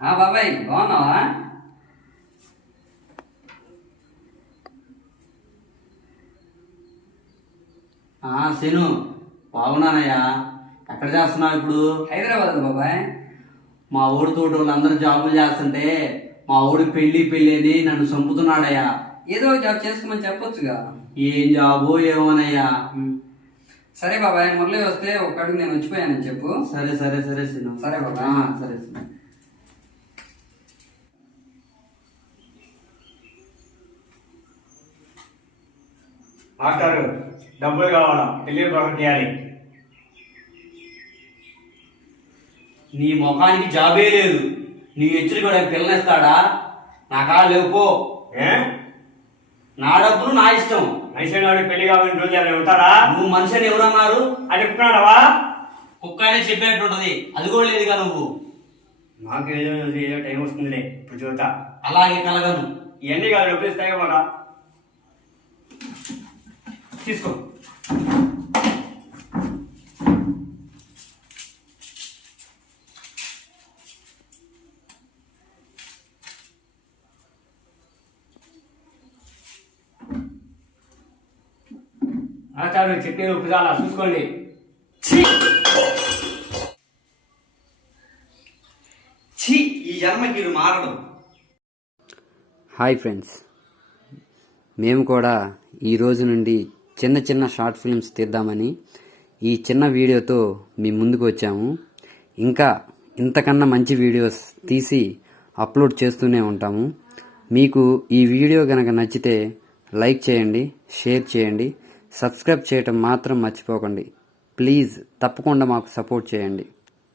బాబాయ్ బాగున్నావా? శను బాగున్నానయ్యా. ఎక్కడ చేస్తున్నావు ఇప్పుడు? హైదరాబాద్ బాబాయ్. మా ఊడి తోటి వాళ్ళందరూ జాబులు చేస్తుంటే మా ఊడి పెళ్లి అని నన్ను చంపుతున్నాడయ్యా. ఏదో జాబ్ చేసుకోమని చెప్పొచ్చుగా. ఏం జాబు ఏమోనయ్యా. సరే బాబాయ్, మురళి వస్తే ఒక్కడికి నేను వచ్చిపోయానని చెప్పు. సరే సరే సరే శను. సరే బాబాయ్. సరే శను. మాస్టారు డబ్బులు కావాలా, పెళ్లి ప్రకటన చేయాలి. నీ ముఖానికి జాబే లేదు. నీ హెచ్చరిక కూడా పిల్లనిస్తాడా? నాకా లేవుకో. నా డబ్బులు నా ఇష్టం. మనిషి నాడు పెళ్లి కావాలని రోజు ఎవరు ఉంటారా? నువ్వు మనిషిని ఎవరన్నారు? అది చెప్పుకున్నావా? కుక్క అయినా చెప్పినట్టుంటది. అది కూడా లేదుగా నువ్వు. నాకు ఏదో ఏదో టైం వస్తుందిలే, ఇప్పుడు చూస్తా. అలాగే కలగను. ఇవన్నీ కాదు, డబ్బులు ఇస్తాయి కదా. తీసుకో. ఆచార్య చెప్పేది ఉపజాలా చూసుకోండి. ఈ జన్మకి మారడం. హాయ్ ఫ్రెండ్స్, మేము కూడా ఈ రోజు నుండి చిన్న చిన్న షార్ట్ ఫిల్మ్స్ తీద్దామని ఈ చిన్న వీడియోతో మీ ముందుకు వచ్చాము. ఇంకా ఇంతకన్నా మంచి వీడియోస్ తీసి అప్లోడ్ చేస్తూనే ఉంటాము. మీకు ఈ వీడియో కనుక నచ్చితే లైక్ చేయండి, షేర్ చేయండి, సబ్స్క్రైబ్ చేయటం మాత్రం మర్చిపోకండి. ప్లీజ్ తప్పకుండా మాకు సపోర్ట్ చేయండి.